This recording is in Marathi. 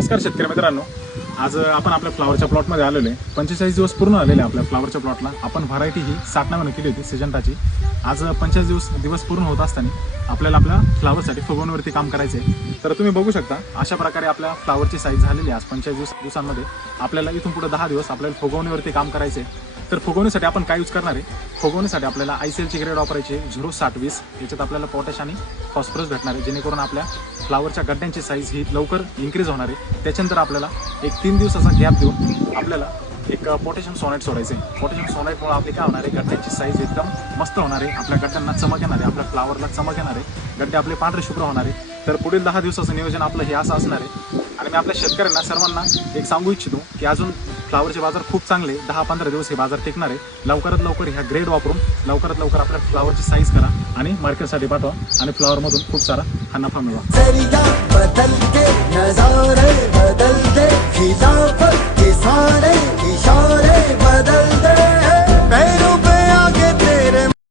नमस्कार शेतकरी मित्रांनो. आज आपण आपल्या फ्लावरच्या प्लॉटमध्ये आलेलो आहे. पंचेचाळीस दिवस पूर्ण आलेले आहे आपल्या फ्लावरच्या प्लॉटला. आपण व्हरायटी ही साठ नव्यानं केली होती सिजंटाची आज पंचेचाळीस दिवस दिवस पूर्ण होत असताना आपल्याला आपल्या फ्लावरसाठी फुगवणीवरती काम करायचं आहे. तर तुम्ही बघू शकता अशा प्रकारे आपल्या फ्लावरची साईज झालेली आहे आज पंचेचाळीस दिवस दिवसांमध्ये. आपल्याला इथून पुढे दहा दिवस आपल्याला फुगवणीवरती काम करायचं आहे. तर फुगवण्यासाठी आपण काय यूज करणार आहे? फुगवण्यासाठी आपल्याला आय सी एलची ग्रेड वापरायची झिरो साठ वीस. याच्यात आपल्याला पोटॅश आणि फॉस्फरस भेटणार आहे जेणेकरून आपल्या फ्लावरच्या गड्ड्यांची साईज ही लवकर इन्क्रीज होणार आहे. त्याच्यानंतर आपल्याला एक तीन दिवसाचा गॅप देऊन आपल्याला एक पोटॅशियम सोनाईट सोडायचं आहे. पोटॅशियम सोनाईटमुळे आपली काय होणार आहे? गड्ड्यांची साईज एकदम मस्त होणार आहे. आपल्या गड्ड्यांना चमक येणार आहे. आपल्या फ्लावरला चमक येणार आहे. गड्डे आपले पांढरे शुभ्र होणार आहे तर पुढील दहा दिवसाचं नियोजन आपलं हे असं असणार आहे. आणि मी आपल्या शेतकऱ्यांना सर्वांना एक सांगू इच्छितो की अजून फ्लावरचे बाजार खूप चांगले. दहा पंधरा दिवस हे बाजार टिकणार आहे. लवकरात लवकर ह्या ग्रेड वापरून लवकरात लवकर आपल्या फ्लावरची साईज करा आणि मार्केटसाठी पाठवा आणि फ्लावरमधून खूप सारा हा नफा मिळवा.